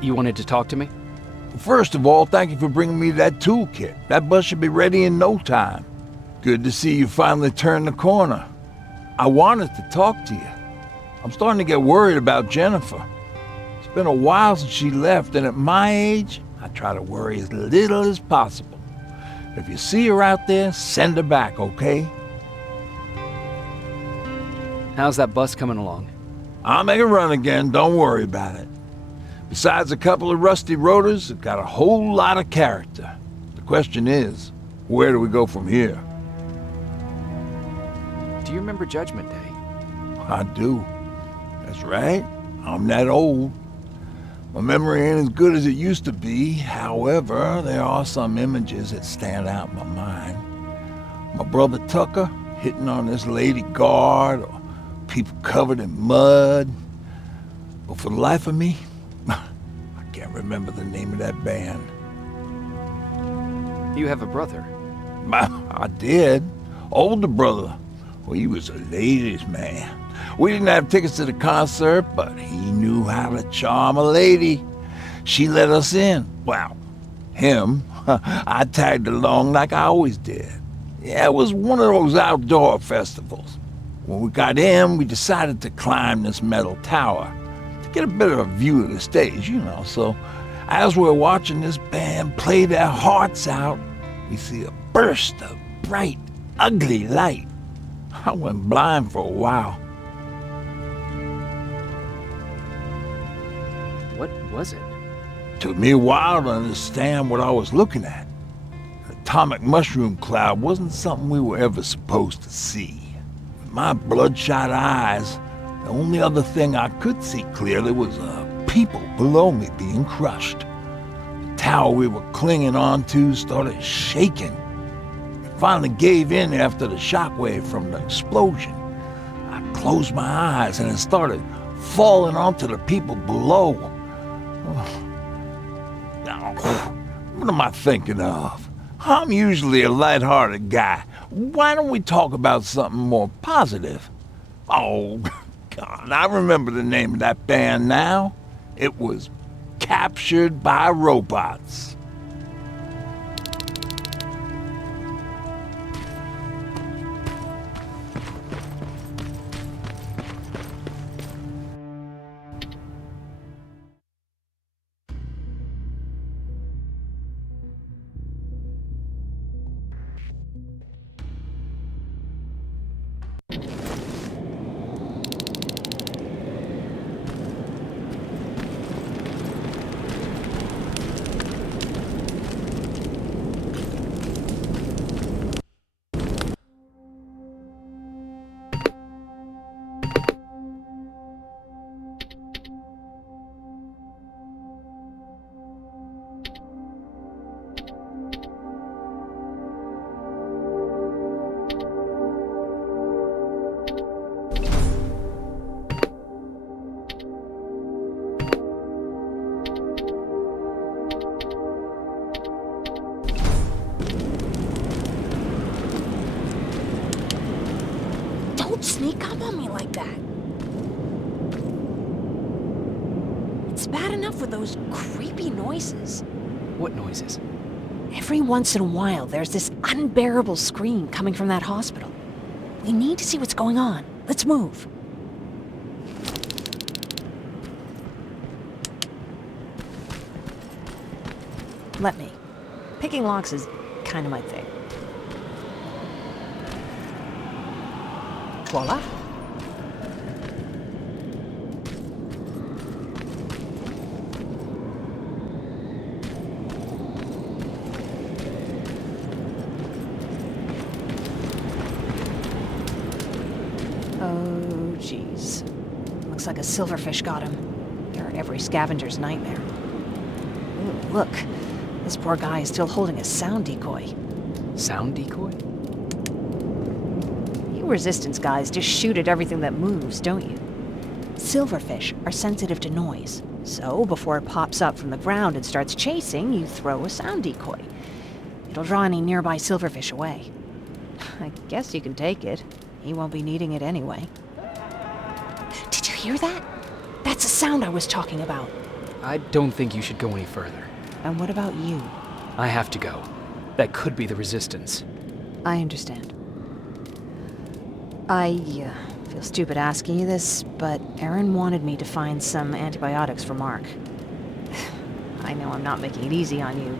You wanted to talk to me? First of all, thank you for bringing me that toolkit. That bus should be ready in no time. Good to see you finally turned the corner. I wanted to talk to you. I'm starting to get worried about Jennifer. It's been a while since she left, and at my age, I try to worry as little as possible. If you see her out there, send her back, okay? How's that bus coming along? I'll make a run again, don't worry about it. Besides a couple of rusty rotors, it got a whole lot of character. The question is, where do we go from here? Do you remember Judgment Day? I do. That's right. I'm that old. My memory ain't as good as it used to be. However, there are some images that stand out in my mind. My brother Tucker hitting on this lady guard, or people covered in mud. But for the life of me, I can't remember the name of that band. You have a brother? I did. Older brother. Well, he was a ladies' man. We didn't have tickets to the concert, but he knew how to charm a lady. She let us in. Well, him. I tagged along like I always did. Yeah, it was one of those outdoor festivals. When we got in, we decided to climb this metal tower to get a better view of the stage, you know. So as we're watching this band play their hearts out, we see a burst of bright, ugly light. I went blind for a while. What was it? Took me a while to understand what I was looking at. The atomic mushroom cloud wasn't something we were ever supposed to see. With my bloodshot eyes, the only other thing I could see clearly was people below me being crushed. The tower we were clinging onto started shaking. It finally gave in after the shockwave from the explosion. I closed my eyes and it started falling onto the people below. What am I thinking of? I'm usually a lighthearted guy. Why don't we talk about something more positive? Oh, God, I remember the name of that band now. It was Captured by Robots. Sneak up on me like that. It's bad enough with those creepy noises. What noises? Every once in a while, there's this unbearable scream coming from that hospital. We need to see what's going on. Let's move. Let me. Picking locks is kind of my thing. Voila. Oh, geez. Looks like a silverfish got him. They're every scavenger's nightmare. Ooh, look. This poor guy is still holding a sound decoy. Sound decoy? Resistance guys just shoot at everything that moves, don't you? Silverfish are sensitive to noise, so before it pops up from the ground and starts chasing, you throw a sound decoy. It'll draw any nearby silverfish away. I guess you can take it. He won't be needing it anyway. Did you hear that? That's the sound I was talking about. I don't think you should go any further. And what about you? I have to go. That could be the Resistance. I understand. I feel stupid asking you this, but Erin wanted me to find some antibiotics for Mark. I know I'm not making it easy on you,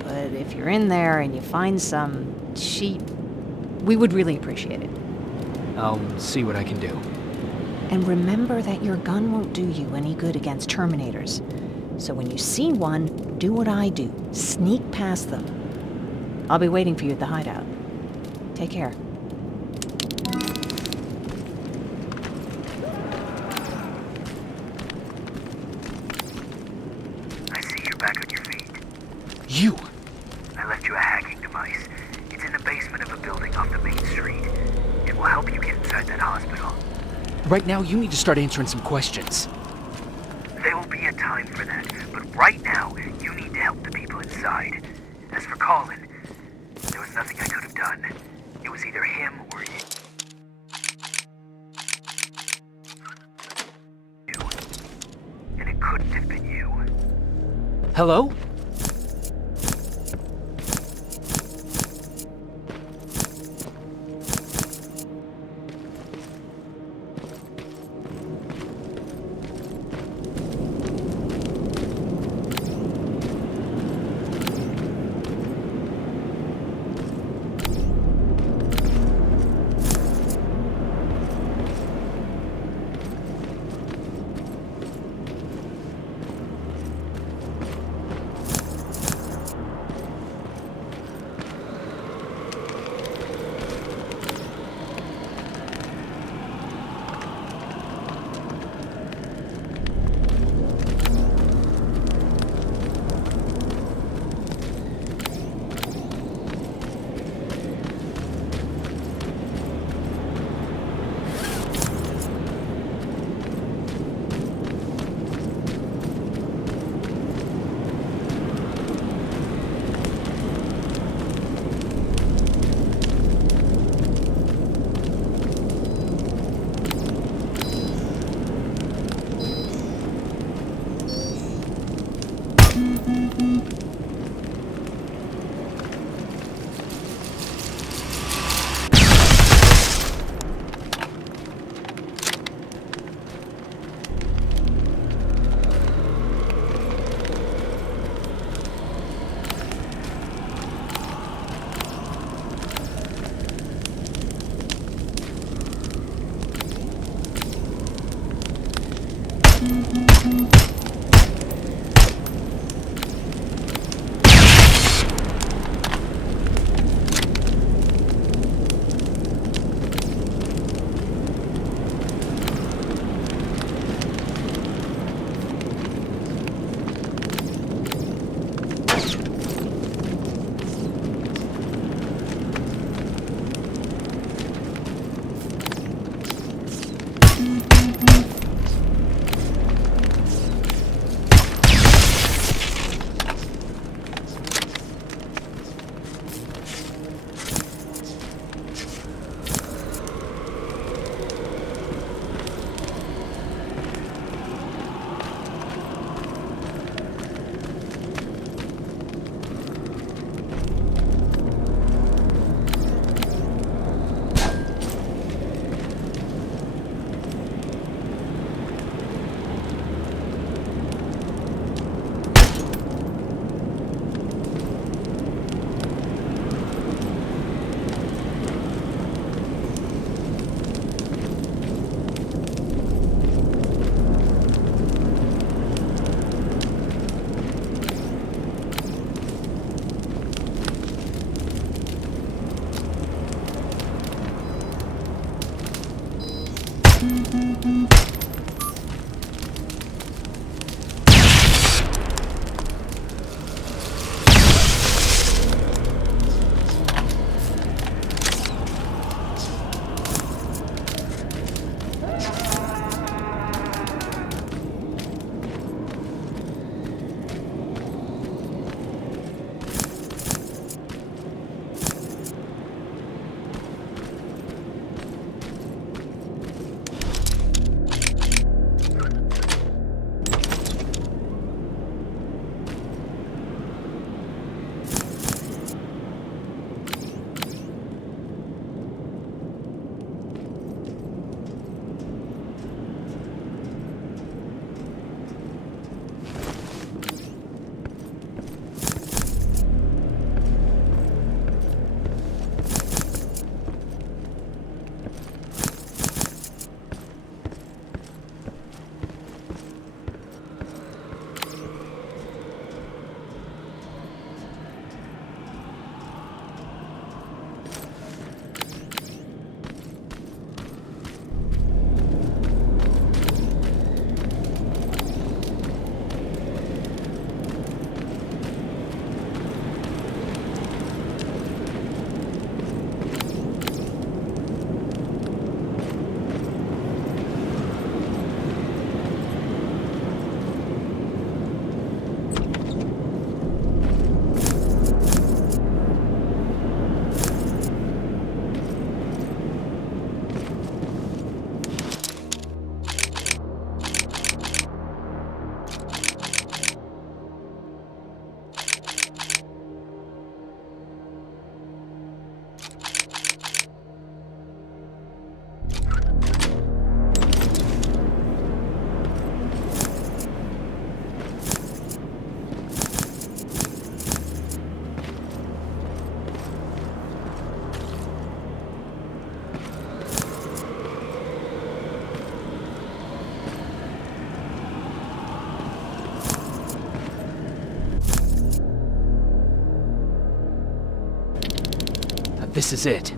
but if you're in there and you find some, we would really appreciate it. I'll see what I can do. And remember that your gun won't do you any good against Terminators. So when you see one, do what I do. Sneak past them. I'll be waiting for you at the hideout. Take care. I see you're back on your feet. You! I left you a hacking device. It's in the basement of a building off the main street. It will help you get inside that hospital. Right now, you need to start answering some questions. There will be a time for that, but right now, you need to help the people inside. As for Colin, there was nothing I could have done. It was either him or you. And it couldn't have been you. Hello? This is it.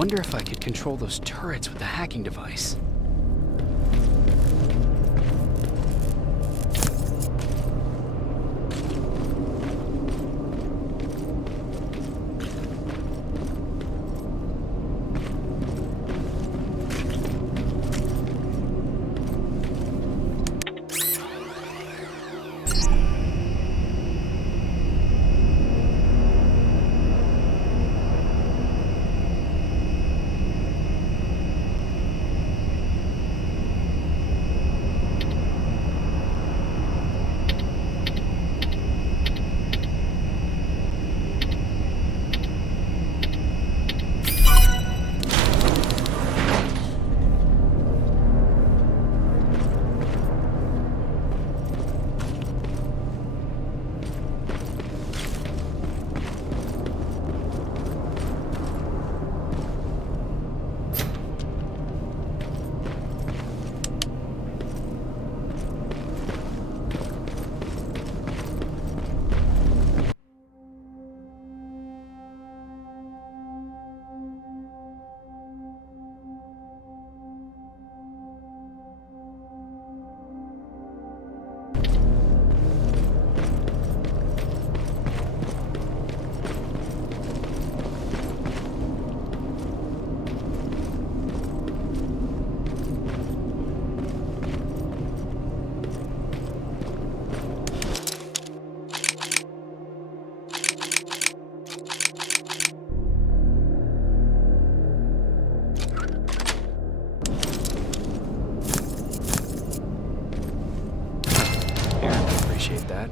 wonder if I could control those turrets with the hacking device. Appreciate that.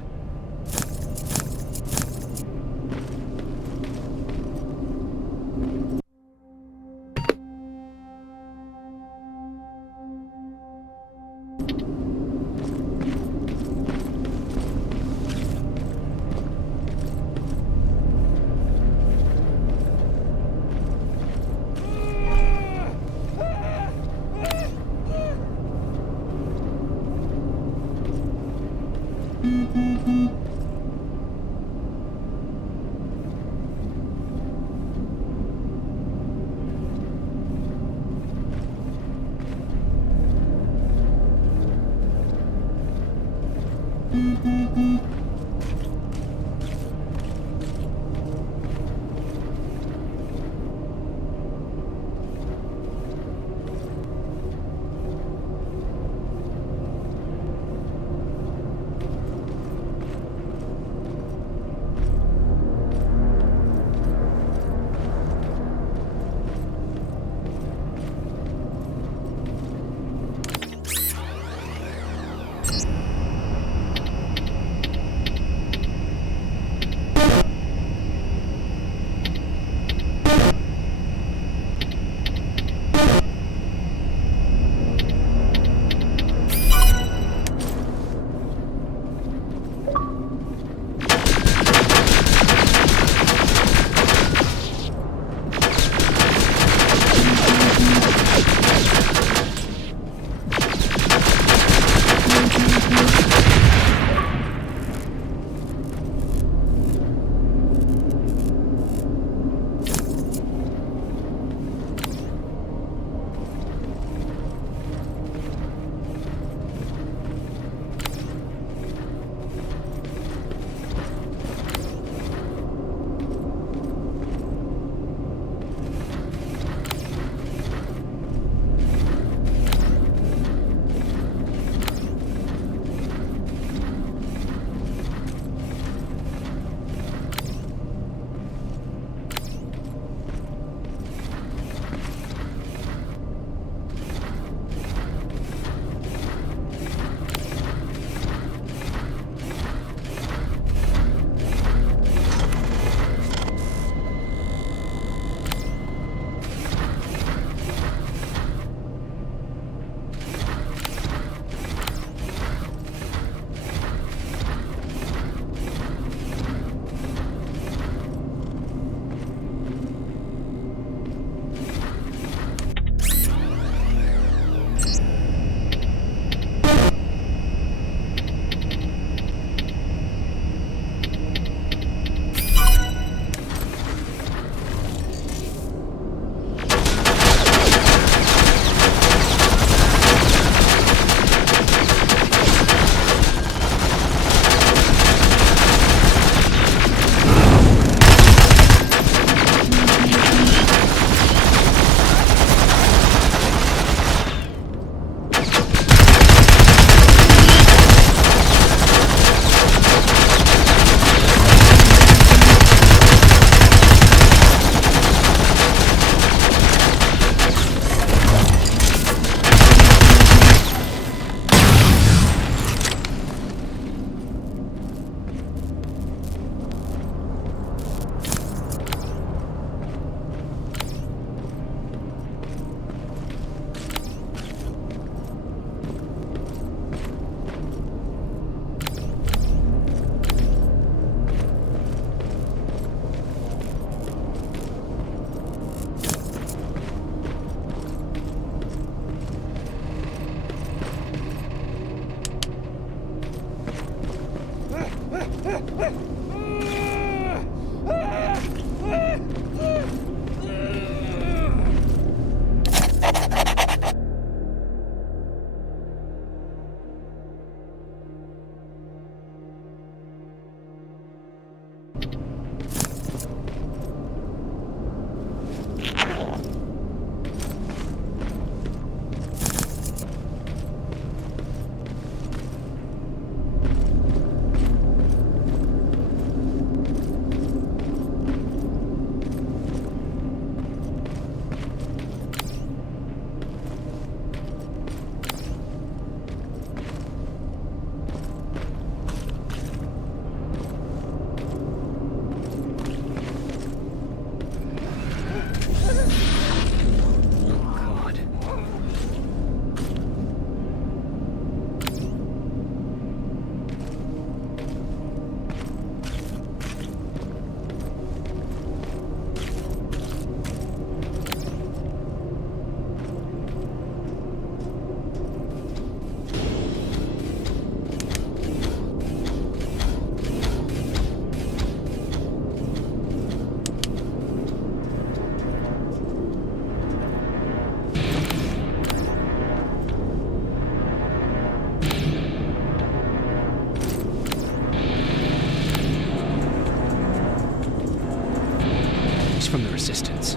from the Resistance.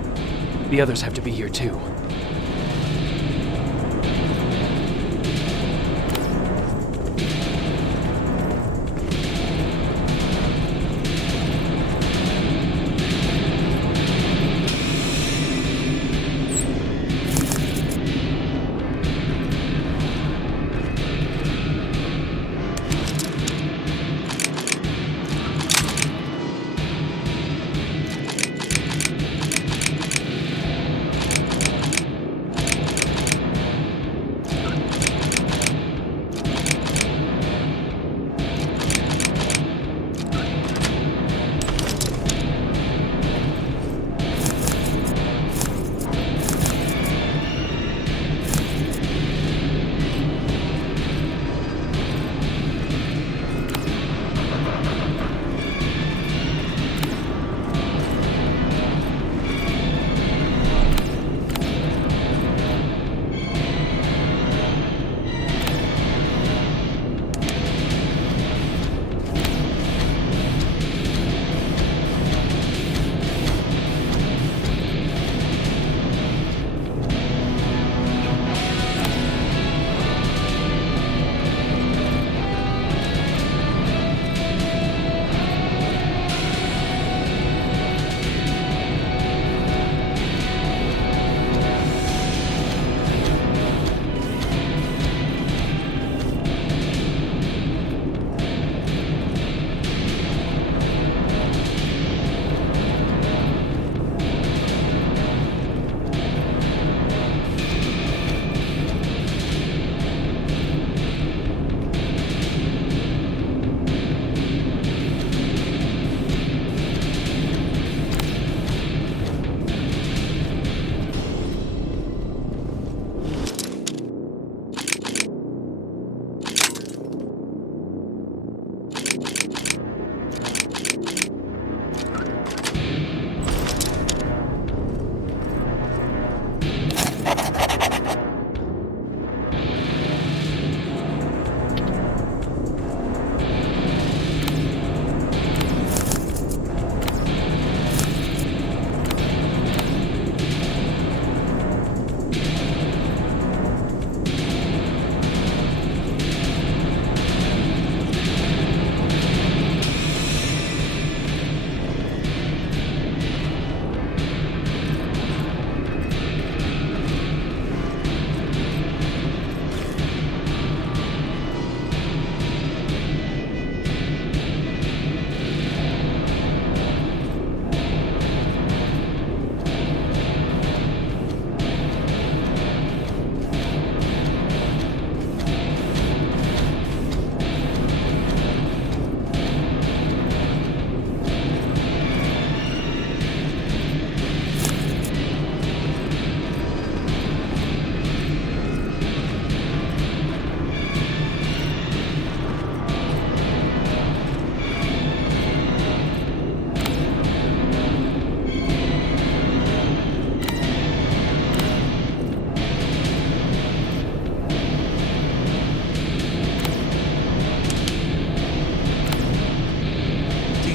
The others have to be here too.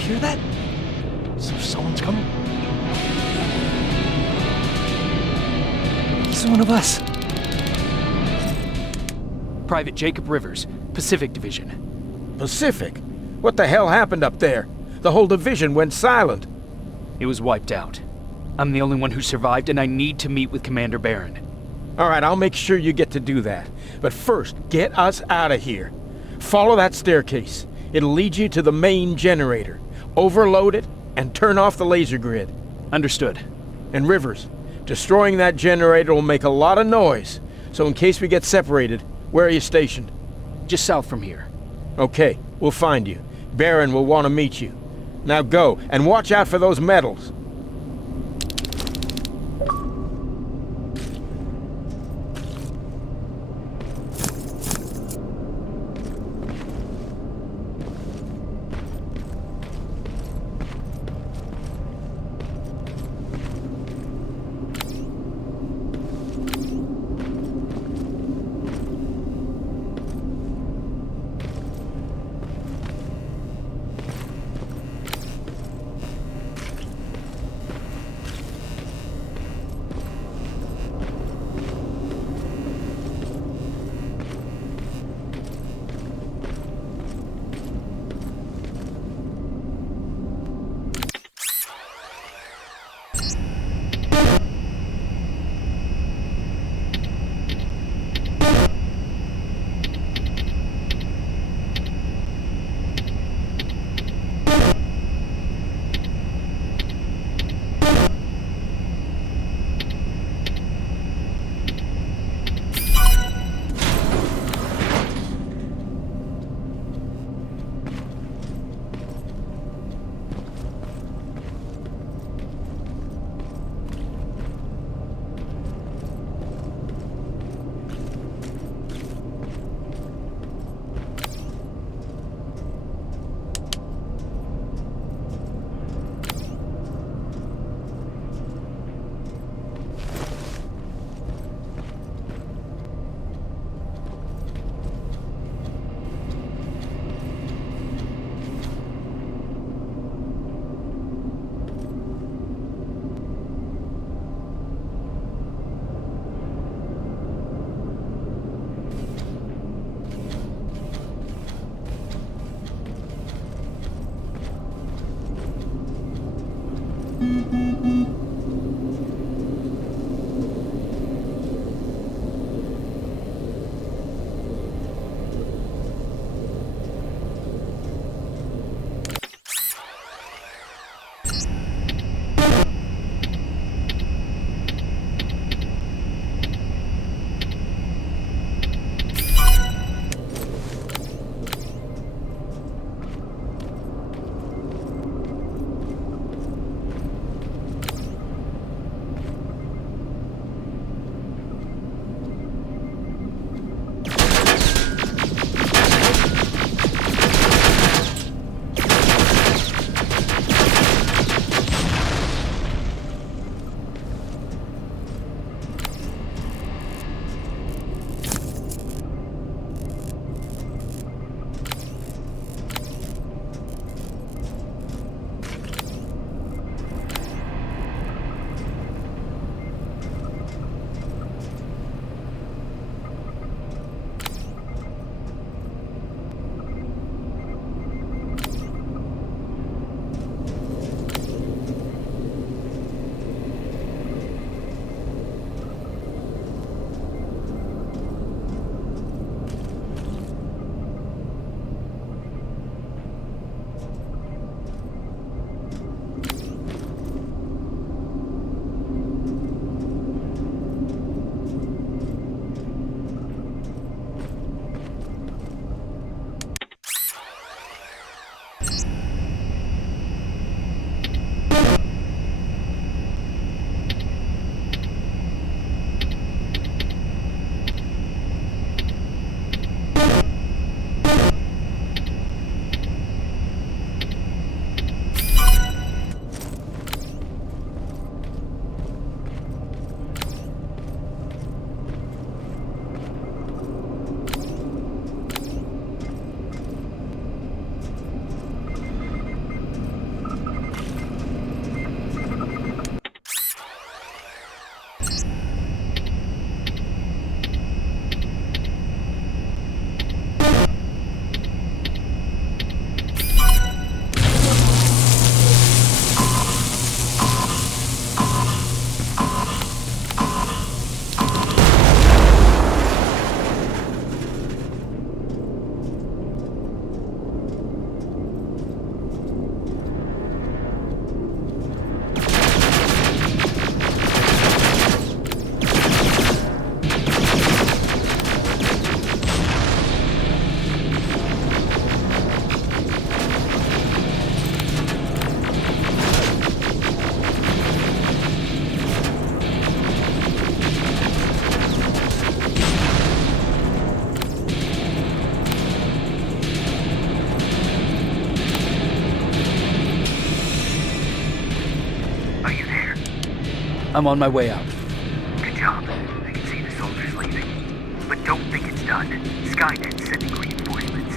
Hear that? So someone's coming. He's one of us. Private Jacob Rivers, Pacific Division. Pacific? What the hell happened up there? The whole division went silent. It was wiped out. I'm the only one who survived, and I need to meet with Commander Barron. All right, I'll make sure you get to do that. But first, get us out of here. Follow that staircase. It'll lead you to the main generator. Overload it and turn off the laser grid. Understood. And Rivers, destroying that generator will make a lot of noise. So in case we get separated, where are you stationed? Just south from here. Okay, we'll find you. Barron will want to meet you. Now go, and watch out for those medals. I'm on my way out. Good job. I can see the soldiers leaving. But don't think it's done. Skynet's sending reinforcements.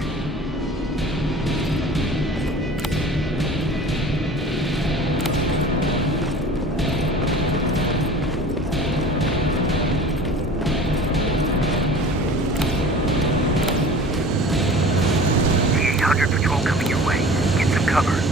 The 800 patrol coming your way. Get some cover.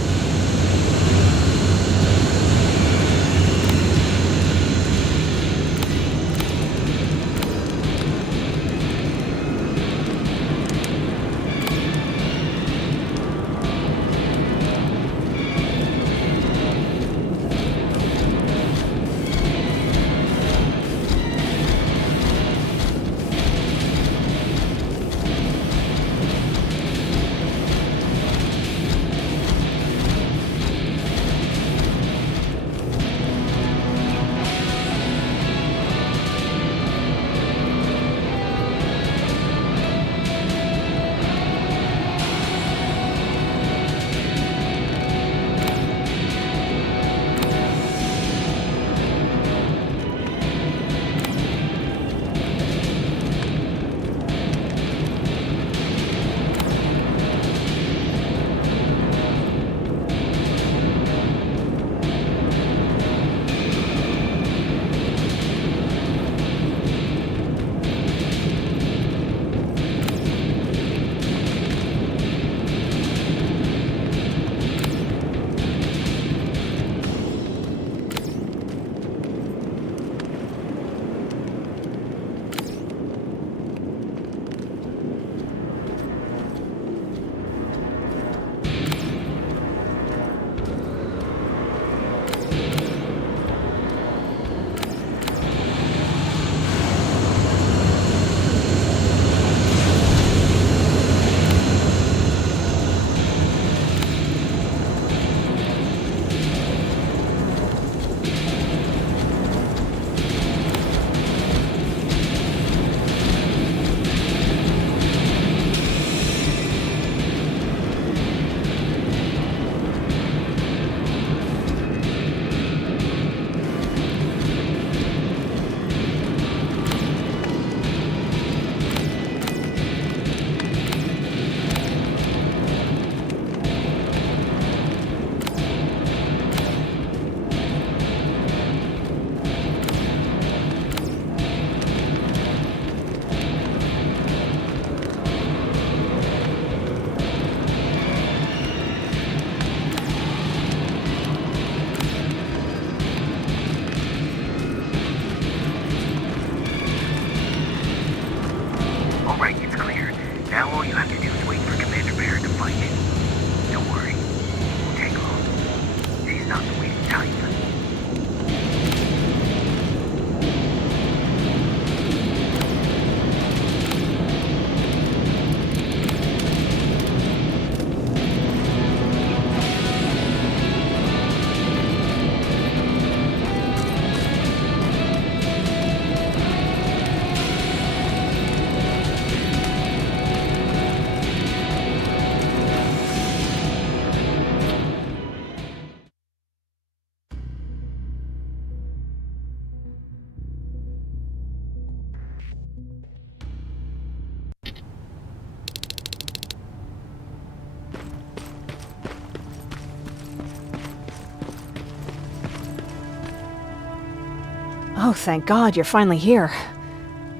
Oh, thank God, you're finally here.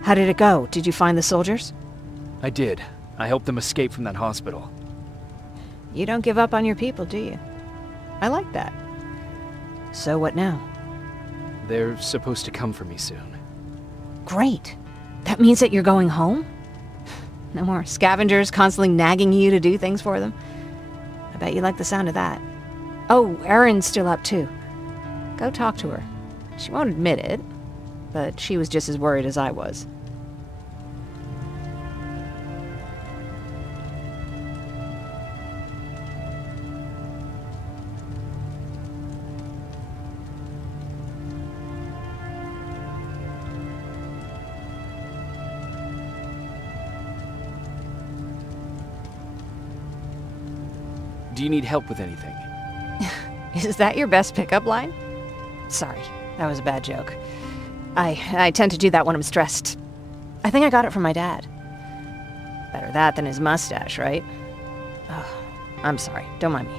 How did it go? Did you find the soldiers? I did. I helped them escape from that hospital. You don't give up on your people, do you? I like that. So what now? They're supposed to come for me soon. Great. That means that you're going home? No more scavengers constantly nagging you to do things for them? I bet you like the sound of that. Oh, Erin's still up too. Go talk to her. She won't admit it, but she was just as worried as I was. Do you need help with anything? Is that your best pickup line? Sorry, that was a bad joke. I tend to do that when I'm stressed. I think I got it from my dad. Better that than his mustache, right? Oh, I'm sorry, don't mind me.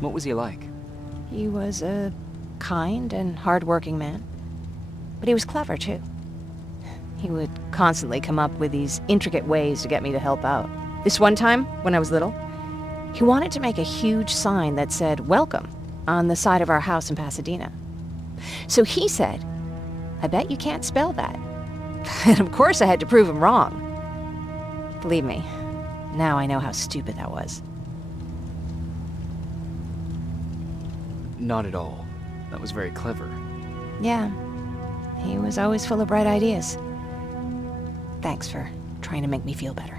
What was he like? He was a kind and hard-working man. But he was clever, too. He would constantly come up with these intricate ways to get me to help out. This one time, when I was little, he wanted to make a huge sign that said, "Welcome," on the side of our house in Pasadena. So he said, "I bet you can't spell that." And of course I had to prove him wrong. Believe me, now I know how stupid that was. Not at all. That was very clever. Yeah, he was always full of bright ideas. Thanks for trying to make me feel better.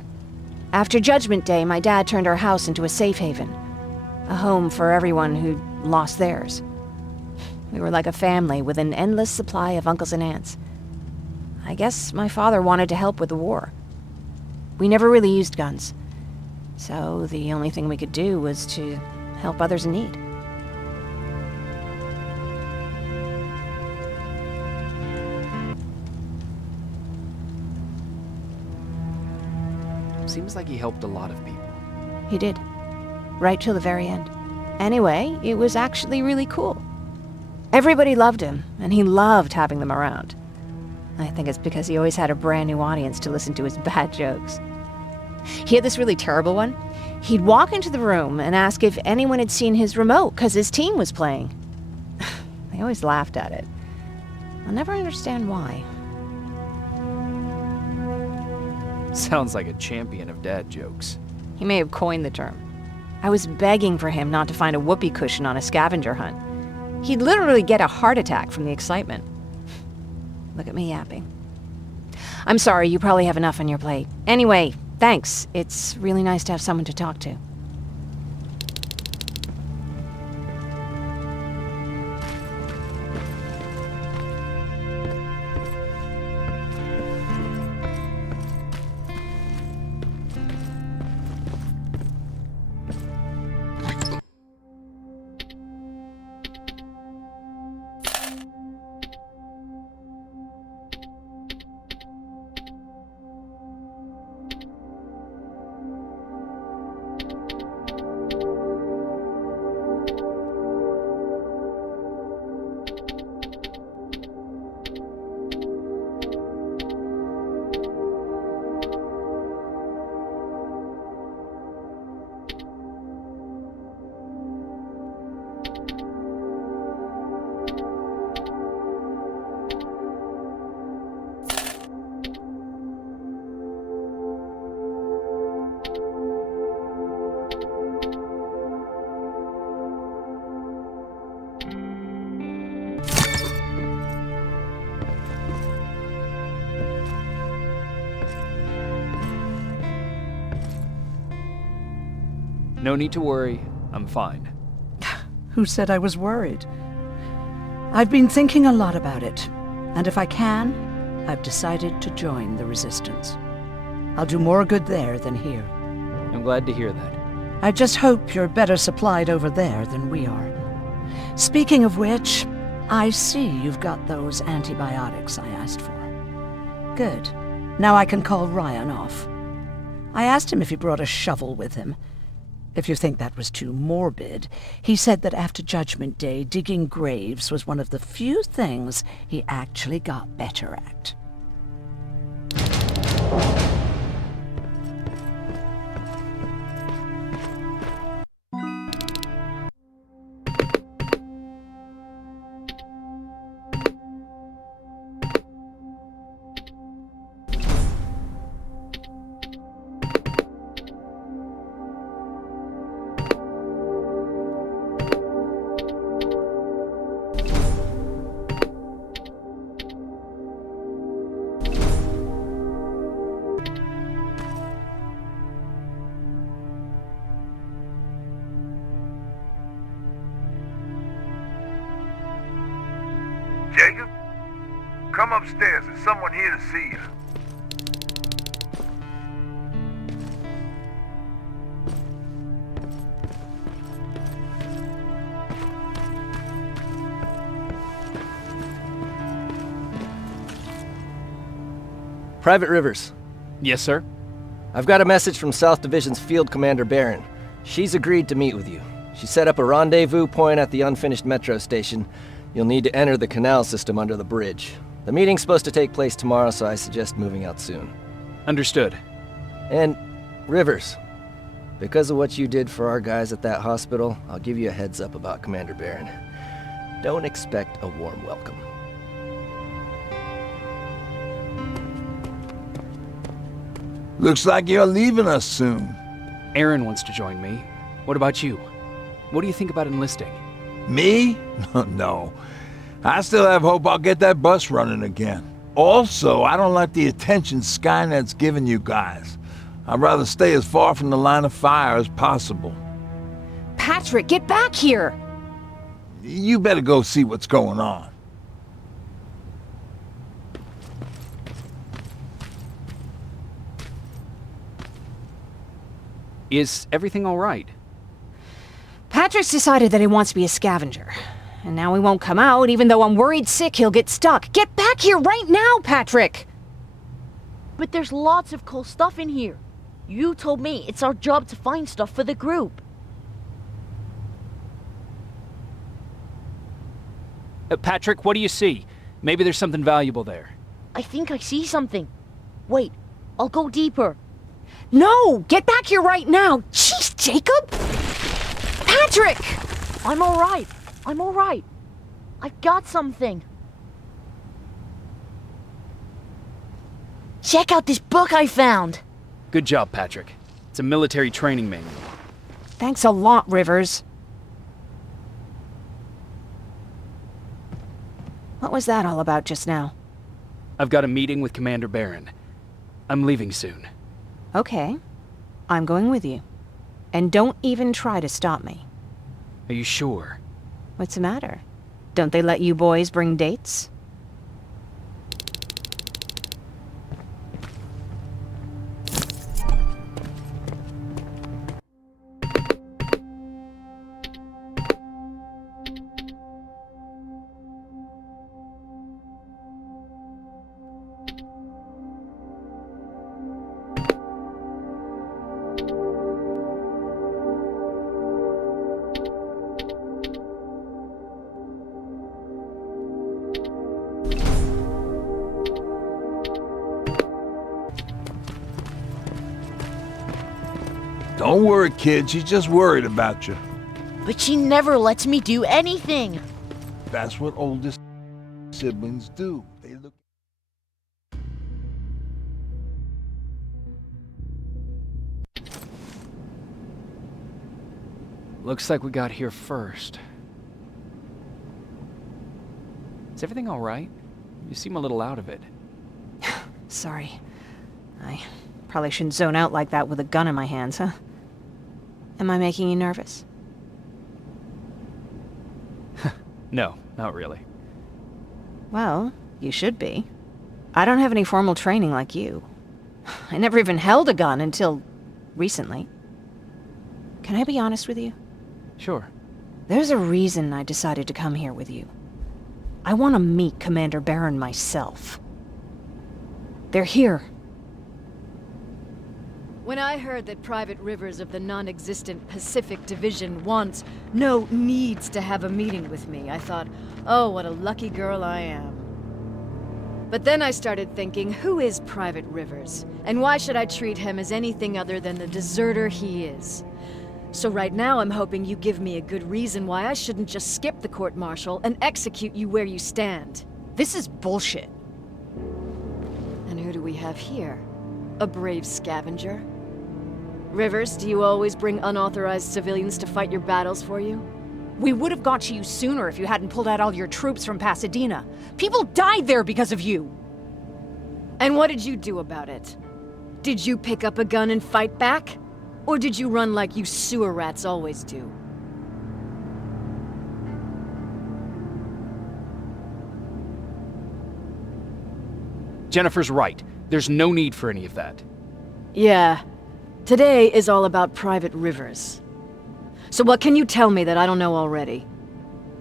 After Judgment Day, my dad turned our house into a safe haven. A home for everyone who'd lost theirs. We were like a family with an endless supply of uncles and aunts. I guess my father wanted to help with the war. We never really used guns. So the only thing we could do was to help others in need. Seems like he helped a lot of people. He did. Right till the very end. Anyway, it was actually really cool. Everybody loved him, and he loved having them around. I think it's because he always had a brand new audience to listen to his bad jokes. He had this really terrible one. He'd walk into the room and ask if anyone had seen his remote because his team was playing. They always laughed at it. I'll never understand why. Sounds like a champion of dad jokes. He may have coined the term. I was begging for him not to find a whoopee cushion on a scavenger hunt. He'd literally get a heart attack from the excitement. Look at me yapping. I'm sorry, you probably have enough on your plate. Anyway, thanks. It's really nice to have someone to talk to. No need to worry. I'm fine. Who said I was worried? I've been thinking a lot about it, and if I can, I've decided to join the Resistance. I'll do more good there than here. I'm glad to hear that. I just hope you're better supplied over there than we are. Speaking of which, I see you've got those antibiotics I asked for. Good. Now I can call Ryan off. I asked him if he brought a shovel with him. If you think that was too morbid, he said that after Judgment Day, digging graves was one of the few things he actually got better at. Jacob? Come upstairs. There's someone here to see you. Private Rivers, Yes, sir? I've got a message from South Division's Field Commander Barron. She's agreed to meet with you. She set up a rendezvous point at the unfinished metro station. You'll need to enter the canal system under the bridge. The meeting's supposed to take place tomorrow, so I suggest moving out soon. Understood. And, Rivers, because of what you did for our guys at that hospital, I'll give you a heads up about Commander Barron. Don't expect a warm welcome. Looks like you're leaving us soon. Aaron wants to join me. What about you? What do you think about enlisting? Me? No. I still have hope I'll get that bus running again. Also, I don't like the attention Skynet's giving you guys. I'd rather stay as far from the line of fire as possible. Patrick, get back here! You better go see what's going on. Is everything all right? Patrick's decided that he wants to be a scavenger. And now he won't come out, even though I'm worried sick he'll get stuck. Get back here right now, Patrick! But there's lots of cool stuff in here. You told me it's our job to find stuff for the group. Patrick, what do you see? Maybe there's something valuable there. I think I see something. Wait, I'll go deeper. No! Get back here right now! Jeez, Jacob! Patrick! I'm alright. I'm alright. I've got something. Check out this book I found. Good job, Patrick. It's a military training manual. Thanks a lot, Rivers. What was that all about just now? I've got a meeting with Commander Barron. I'm leaving soon. Okay. I'm going with you. And don't even try to stop me. Are you sure? What's the matter? Don't they let you boys bring dates? Don't worry, kid. She's just worried about you. But she never lets me do anything. That's what oldest siblings do. They look... Looks like we got here first. Is everything all right? You seem a little out of it. Sorry. I probably shouldn't zone out like that with a gun in my hands, huh? Am I making you nervous? No, not really. Well, you should be. I don't have any formal training like you. I never even held a gun until recently. Can I be honest with you? Sure. There's a reason I decided to come here with you. I want to meet Commander Barron myself. They're here. When I heard that Private Rivers of the non-existent Pacific Division needs to have a meeting with me, I thought, oh, what a lucky girl I am. But then I started thinking, who is Private Rivers? And why should I treat him as anything other than the deserter he is? So right now I'm hoping you give me a good reason why I shouldn't just skip the court-martial and execute you where you stand. This is bullshit. And who do we have here? A brave scavenger? Rivers, do you always bring unauthorized civilians to fight your battles for you? We would have got to you sooner if you hadn't pulled out all your troops from Pasadena. People died there because of you. And what did you do about it? Did you pick up a gun and fight back? Or did you run like you sewer rats always do? Jennifer's right. There's no need for any of that. Yeah. Today is all about Private Rivers. So what can you tell me that I don't know already?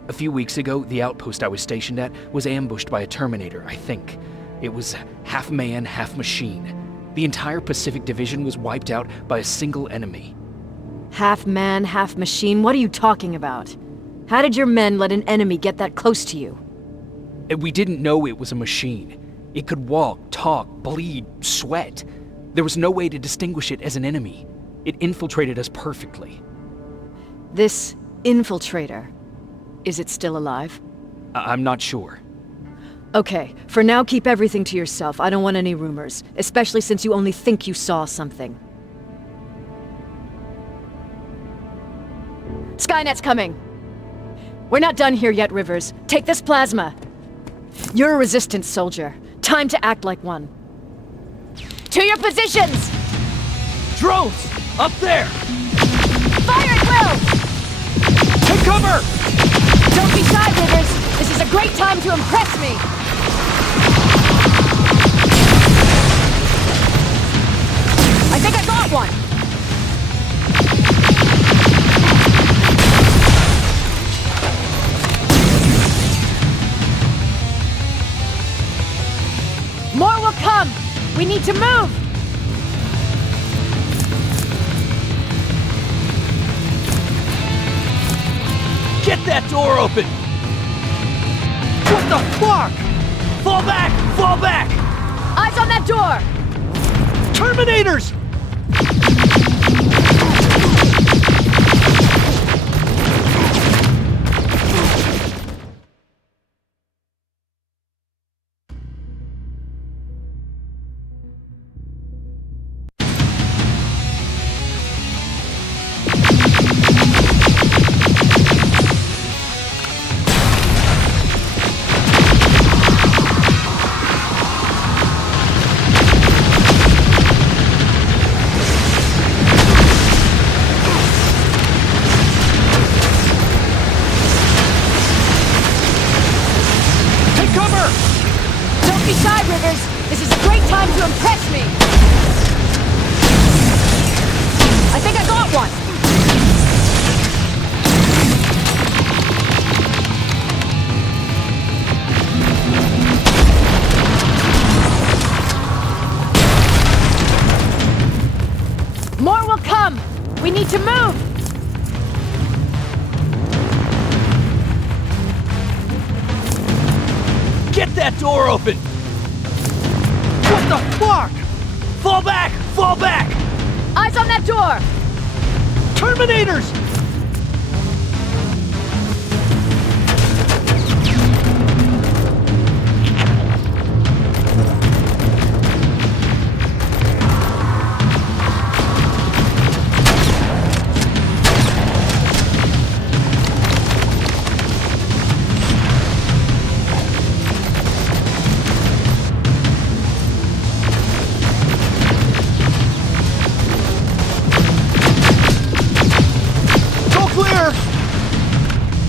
A few weeks ago, the outpost I was stationed at was ambushed by a Terminator, I think. It was half man, half machine. The entire Pacific Division was wiped out by a single enemy. Half man, half machine? What are you talking about? How did your men let an enemy get that close to you? We didn't know it was a machine. It could walk, talk, bleed, sweat. There was no way to distinguish it as an enemy. It infiltrated us perfectly. This infiltrator, is it still alive? I'm not sure. Okay, for now keep everything to yourself. I don't want any rumors, especially since you only think you saw something. Skynet's coming! We're not done here yet, Rivers. Take this plasma. You're a resistance soldier. Time to act like one. To your positions! Drones! Up there! Fire at will! Take cover! Don't be shy, Rivers! This is a great time to impress me! I think I got one! More will come! We need to move! Get that door open! What the fuck? Fall back! Fall back! Eyes on that door! Terminators! This is a great time to impress me! I think I got one! More will come! We need to move! Get that door open! What the fuck? Fall back! Fall back! Eyes on that door! Terminators!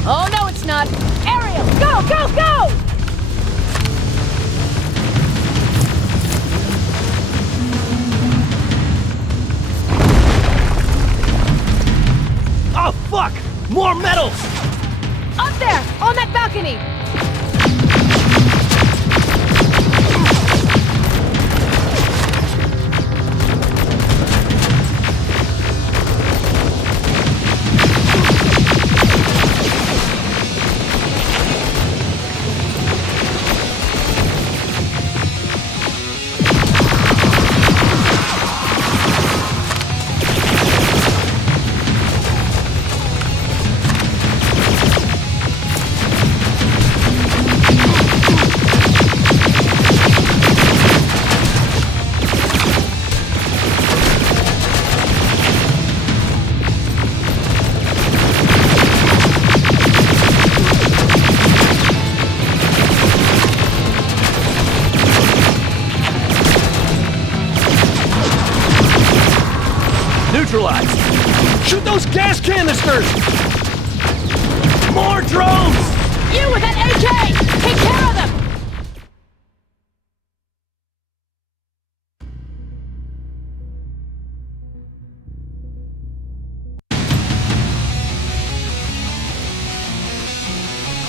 Oh, no, it's not! Ariel, go, go, go! Oh, fuck! More metals! Up there! On that balcony! Neutralized! Shoot those gas canisters! More drones! You with that AK! Take care of them!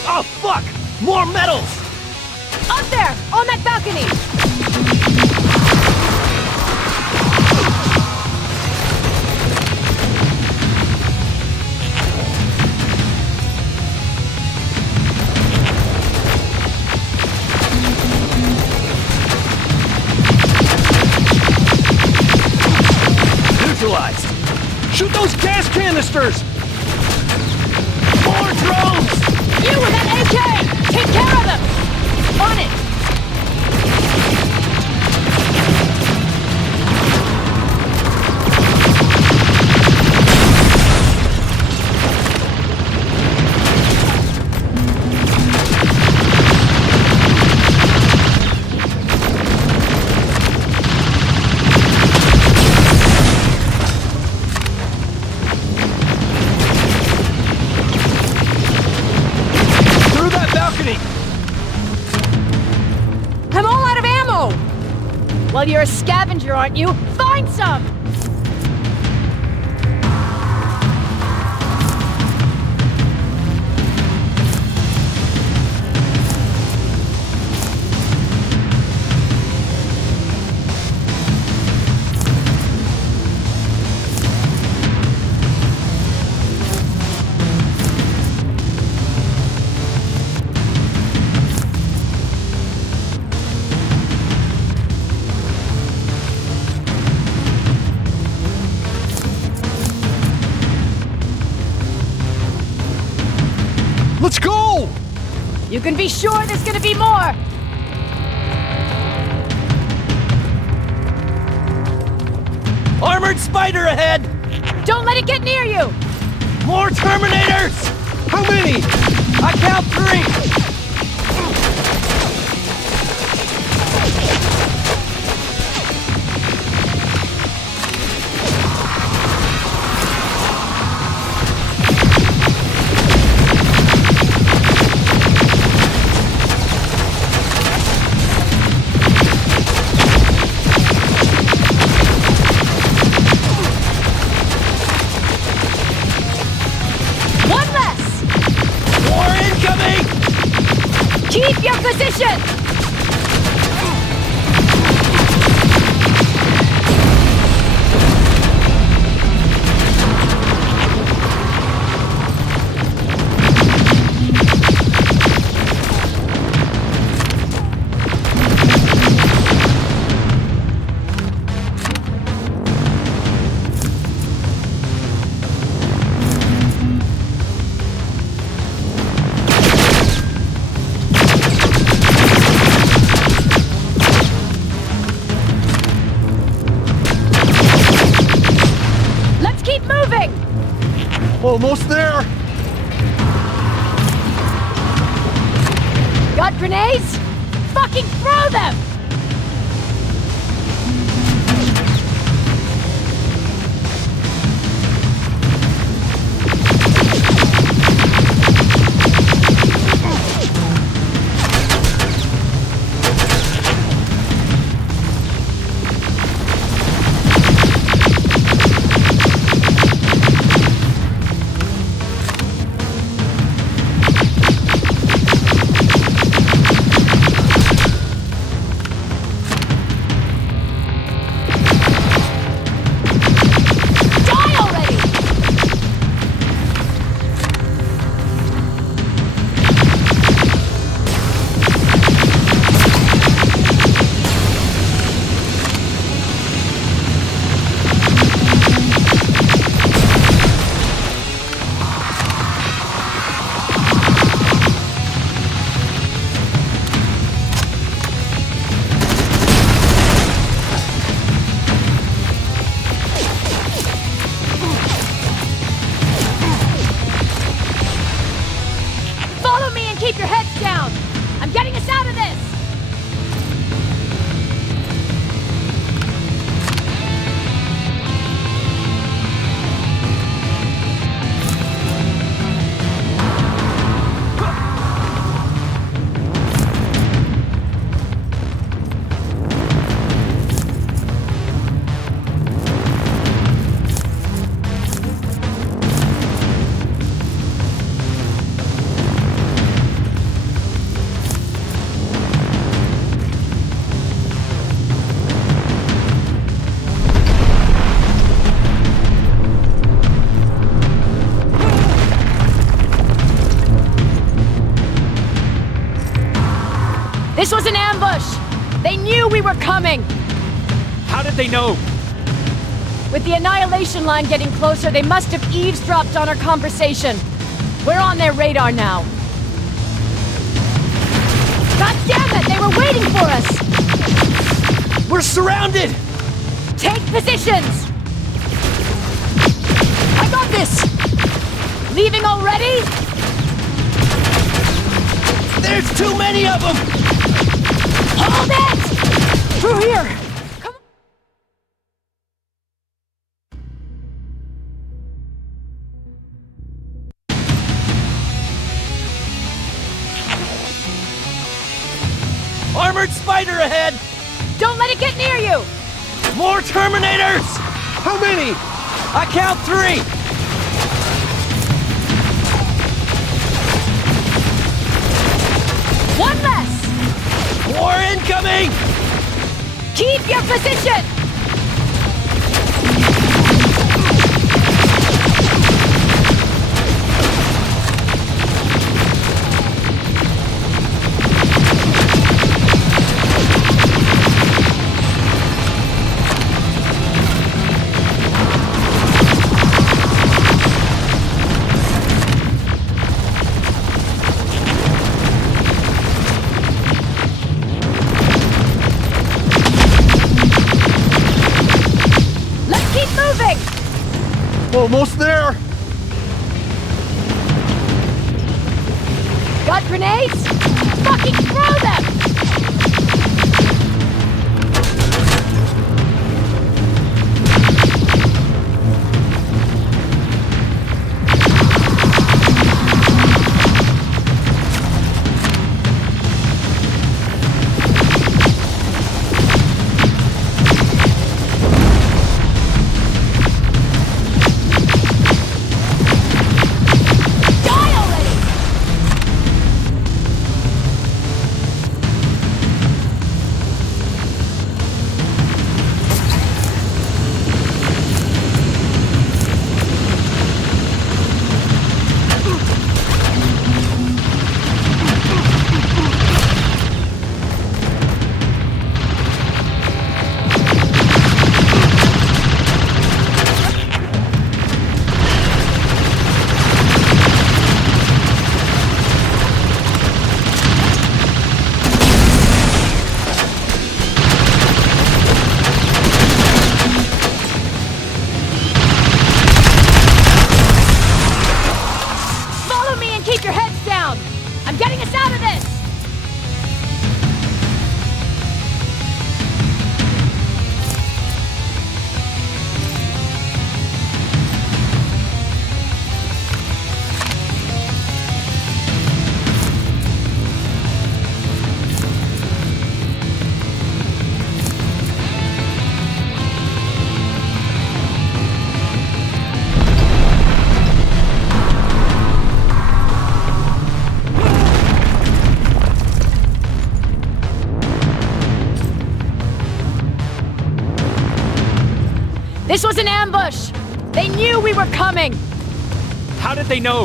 Oh, fuck! More metals! Up there! On that balcony! Neutralized! Shoot those gas canisters! More drones! You with that AK! Take care of them! On it! Through that balcony! I'm all out of ammo! Well, you're a scavenger, aren't you? Find some! Let's go! You can be sure there's gonna be more! Armored spider ahead! Don't let it get near you! More Terminators! How many? I count 3! One less! More incoming! Keep your position! Let's keep moving! Almost there! Got grenades? Fucking throw them! Die already! Follow me and keep your heads down! I'm getting us out of this! This was an ambush! They knew we were coming! How did they know? With the annihilation line getting closer, they must have eavesdropped on our conversation. We're on their radar now. God damn it! They were waiting for us! We're surrounded! Take positions! I got this! Leaving already? There's too many of them! Hold it! Through here! Come Armored spider ahead! Don't let it get near you! More Terminators! How many? I count 3! One less! More incoming! Keep your position! Almost there! Got grenades? Fucking throw them! This was an ambush! They knew we were coming! How did they know?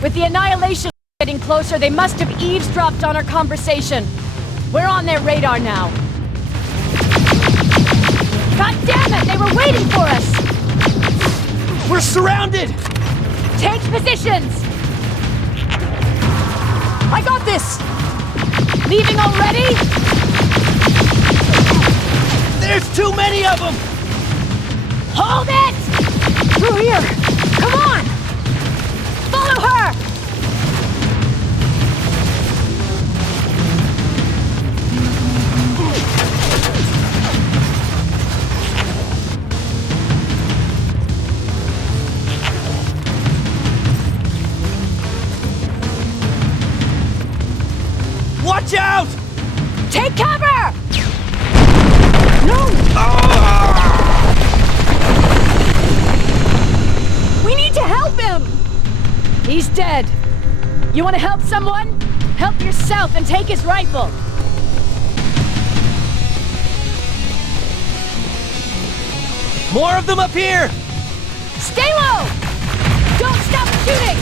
With the annihilation getting closer, they must have eavesdropped on our conversation. We're on their radar now. God damn it! They were waiting for us! We're surrounded! Take positions! I got this! Leaving already? There's too many of them! Hold it! Through here! Come on! Follow her! Watch out! Take cover! We need to help him! He's dead. You want to help someone? Help yourself and take his rifle. More of them up here! Stay low! Don't stop shooting!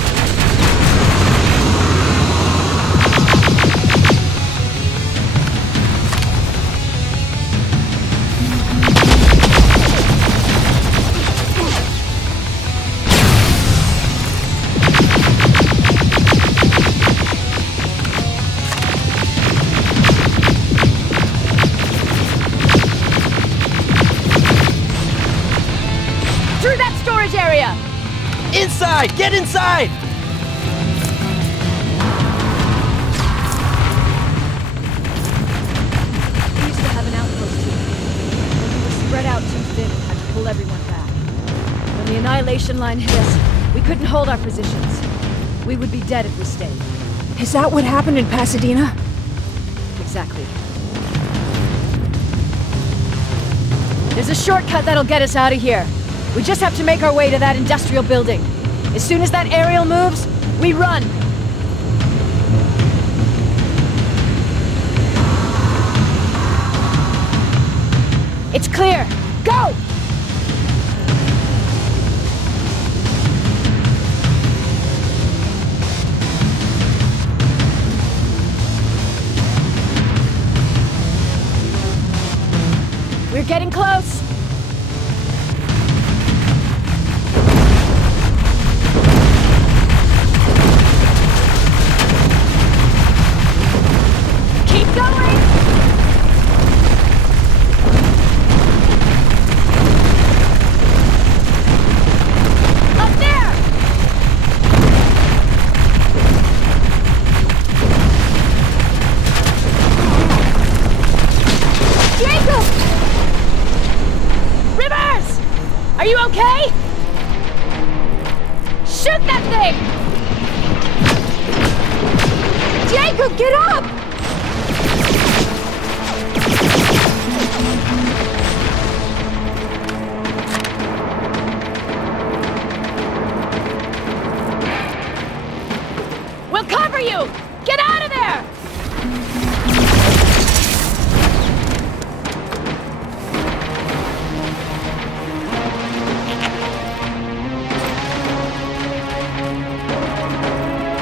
inside! Get inside! We used to have an outpost here. But we were spread out too thin and had to pull everyone back. When the annihilation line hit us, we couldn't hold our positions. We would be dead if we stayed. Is that what happened in Pasadena? Exactly. There's a shortcut that'll get us out of here. We just have to make our way to that industrial building. As soon as that aerial moves, we run. It's clear. Go! We're getting close. Keep going. Up there. Jacob! Rivers! Are you okay? Shoot that thing! Jacob, get up! We'll cover you! Get out of there!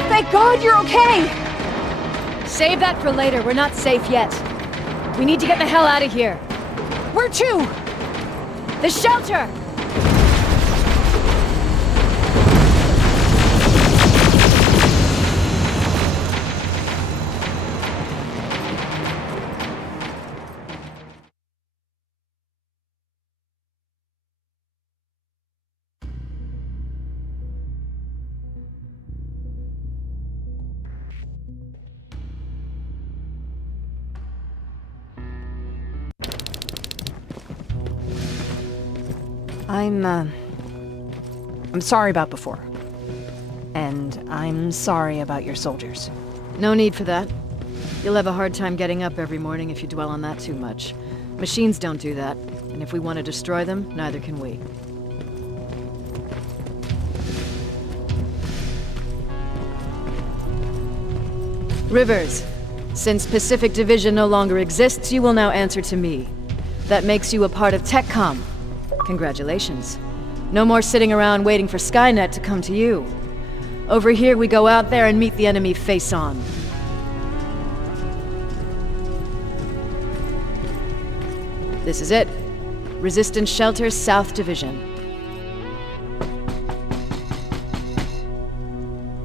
Thank God you're okay! Save that for later. We're not safe yet. We need to get the hell out of here. Where to? The shelter! I'm sorry about before. And I'm sorry about your soldiers. No need for that. You'll have a hard time getting up every morning if you dwell on that too much. Machines don't do that, and if we want to destroy them, neither can we. Rivers, since Pacific Division no longer exists, you will now answer to me. That makes you a part of TechCom. Congratulations. No more sitting around waiting for Skynet to come to you. Over here, we go out there and meet the enemy face on. This is it. Resistance Shelter, South Division.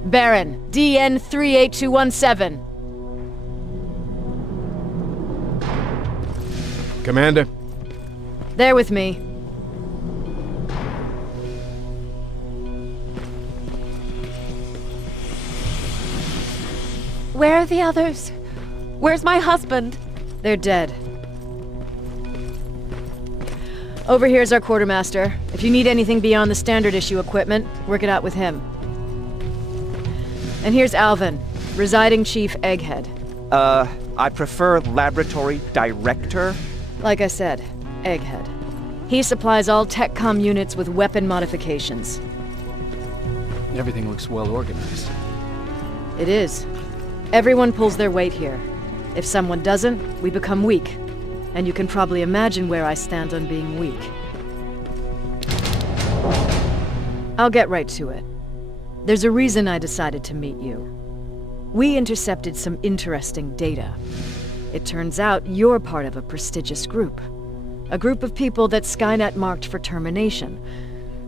Baron, DN 38217. Commander? They're with me. Where are the others? Where's my husband? They're dead. Over here's our quartermaster. If you need anything beyond the standard issue equipment, work it out with him. And here's Alvin, residing Chief Egghead. I prefer Laboratory Director. Like I said, Egghead. He supplies all TechCom units with weapon modifications. Everything looks well organized. It is. Everyone pulls their weight here. If someone doesn't, we become weak. And you can probably imagine where I stand on being weak. I'll get right to it. There's a reason I decided to meet you. We intercepted some interesting data. It turns out you're part of a prestigious group. A group of people that Skynet marked for termination.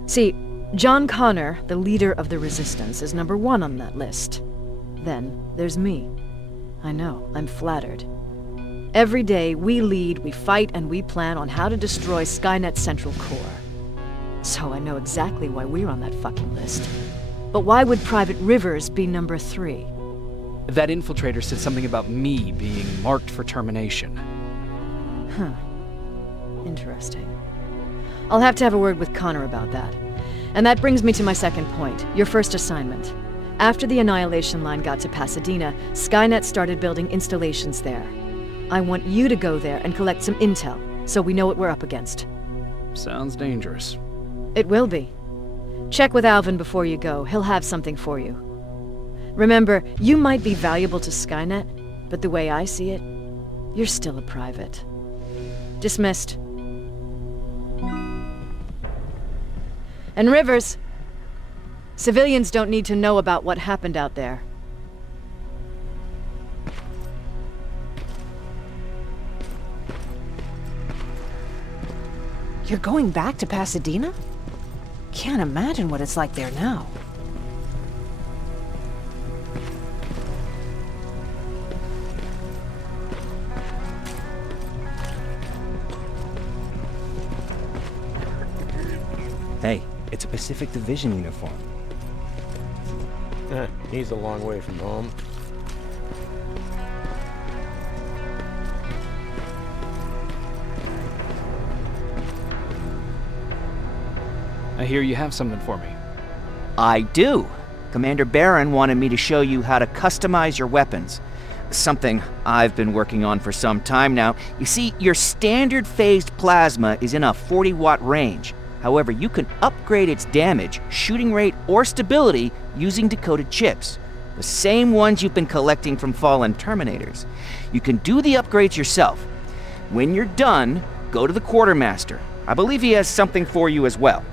See, John Connor, the leader of the Resistance, is number 1 on that list. Then there's me. I know, I'm flattered. Every day, we lead, we fight, and we plan on how to destroy Skynet's central core. So I know exactly why we're on that fucking list. But why would Private Rivers be number 3? That infiltrator said something about me being marked for termination. Huh. Interesting. I'll have to have a word with Connor about that. And that brings me to my second point, your first assignment. After the Annihilation Line got to Pasadena, Skynet started building installations there. I want you to go there and collect some intel, so we know what we're up against. Sounds dangerous. It will be. Check with Alvin before you go. He'll have something for you. Remember, you might be valuable to Skynet, but the way I see it, you're still a private. Dismissed. And Rivers, civilians don't need to know about what happened out there. You're going back to Pasadena? Can't imagine what it's like there now. Hey, it's a Pacific Division uniform. He's a long way from home. I hear you have something for me. I do. Commander Barron wanted me to show you how to customize your weapons. Something I've been working on for some time now. You see, your standard phased plasma is in a 40-watt range. However, you can upgrade its damage, shooting rate, or stability using decoded chips. The same ones you've been collecting from fallen Terminators. You can do the upgrades yourself. When you're done, go to the Quartermaster. I believe he has something for you as well.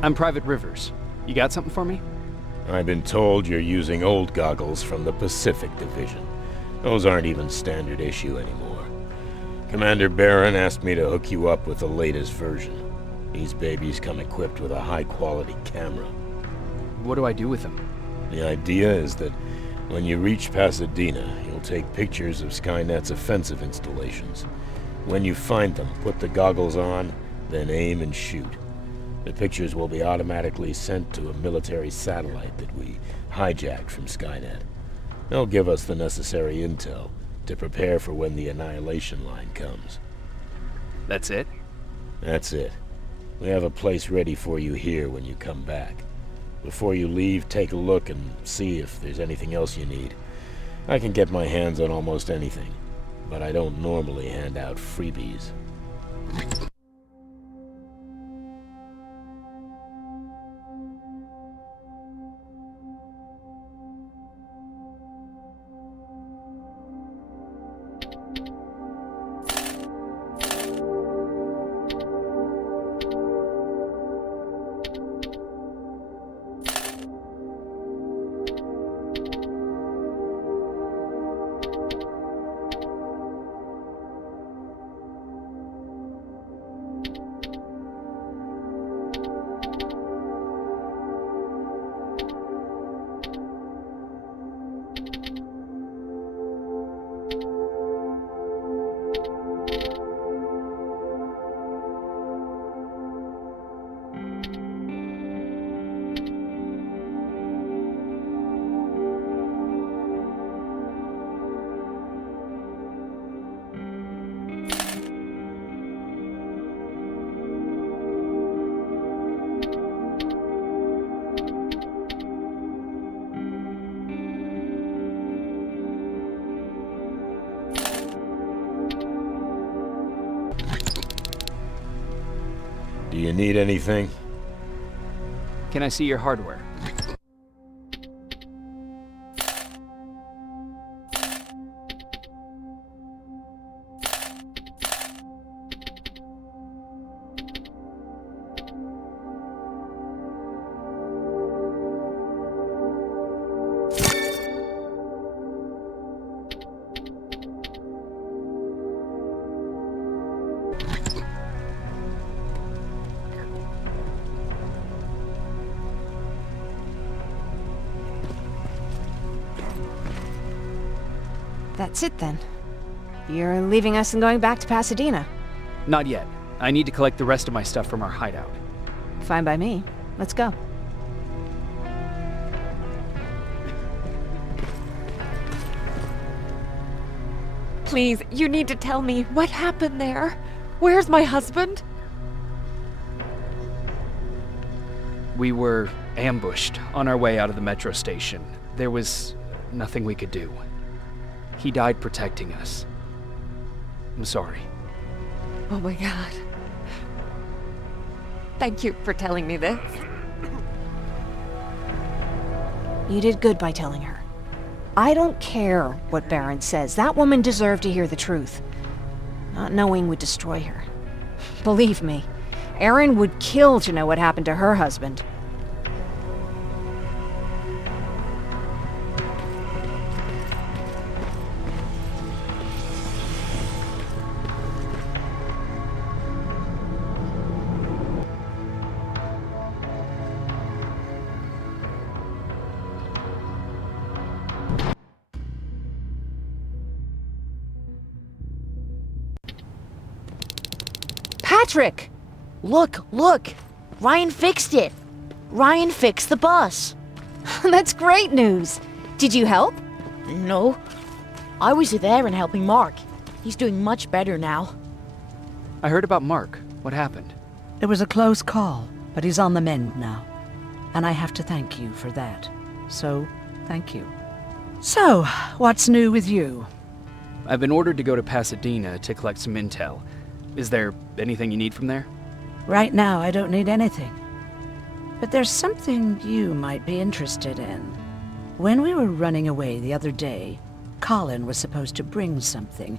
I'm Private Rivers. You got something for me? I've been told you're using old goggles from the Pacific Division. Those aren't even standard issue anymore. Commander Barron asked me to hook you up with the latest version. These babies come equipped with a high-quality camera. What do I do with them? The idea is that when you reach Pasadena, you'll take pictures of Skynet's offensive installations. When you find them, put the goggles on, then aim and shoot. The pictures will be automatically sent to a military satellite that we hijacked from Skynet. They'll give us the necessary intel to prepare for when the annihilation line comes. That's it? That's it. We have a place ready for you here when you come back. Before you leave, take a look and see if there's anything else you need. I can get my hands on almost anything, but I don't normally hand out freebies. Do you need anything? Can I see your hardware? That's it then. You're leaving us and going back to Pasadena. Not yet. I need to collect the rest of my stuff from our hideout. Fine by me. Let's go. Please, you need to tell me what happened there. Where's my husband? We were ambushed on our way out of the metro station. There was nothing we could do. He died protecting us. I'm sorry. Oh my god. Thank you for telling me this. You did good by telling her. I don't care what Barron says. That woman deserved to hear the truth. Not knowing would destroy her. Believe me, Erin would kill to know what happened to her husband. Patrick! Look! Ryan fixed it! Ryan fixed the bus! That's great news! Did you help? No. I was there and helping Mark. He's doing much better now. I heard about Mark. What happened? It was a close call, but he's on the mend now. And I have to thank you for that. So, thank you. So, what's new with you? I've been ordered to go to Pasadena to collect some intel. Is there anything you need from there? Right now, I don't need anything. But there's something you might be interested in. When we were running away the other day, Colin was supposed to bring something.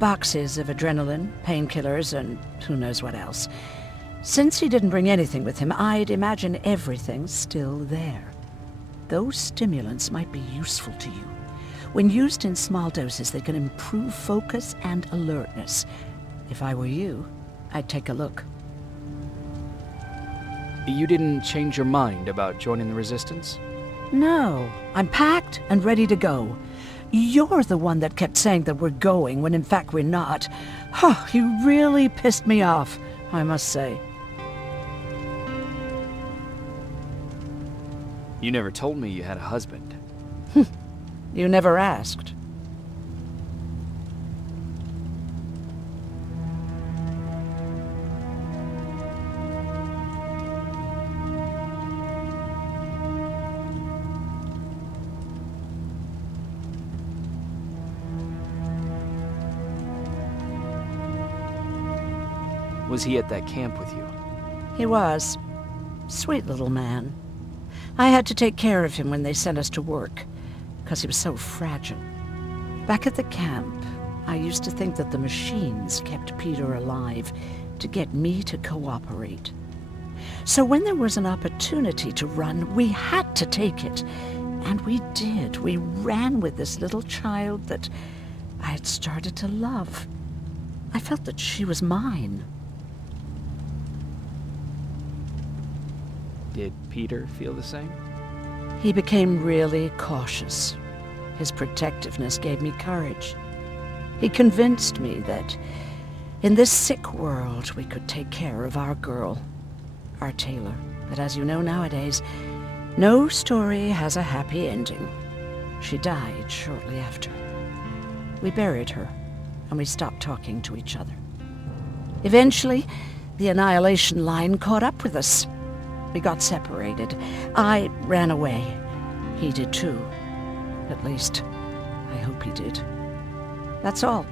Boxes of adrenaline, painkillers, and who knows what else. Since he didn't bring anything with him, I'd imagine everything's still there. Those stimulants might be useful to you. When used in small doses, they can improve focus and alertness. If I were you, I'd take a look. You didn't change your mind about joining the Resistance? No, I'm packed and ready to go. You're the one that kept saying that we're going when in fact we're not. Oh, you really pissed me off, I must say. You never told me you had a husband. You never asked. Was he at that camp with you? He was. Sweet little man. I had to take care of him when they sent us to work, because he was so fragile. Back at the camp, I used to think that the machines kept Peter alive to get me to cooperate. So when there was an opportunity to run, we had to take it. And we did. We ran with this little child that I had started to love. I felt that she was mine. Did Peter feel the same? He became really cautious. His protectiveness gave me courage. He convinced me that in this sick world we could take care of our girl, our Taylor. But as you know nowadays, no story has a happy ending. She died shortly after. We buried her, and we stopped talking to each other. Eventually, the Annihilation Line caught up with us. We got separated. I ran away. He did too. At least, I hope he did. That's all.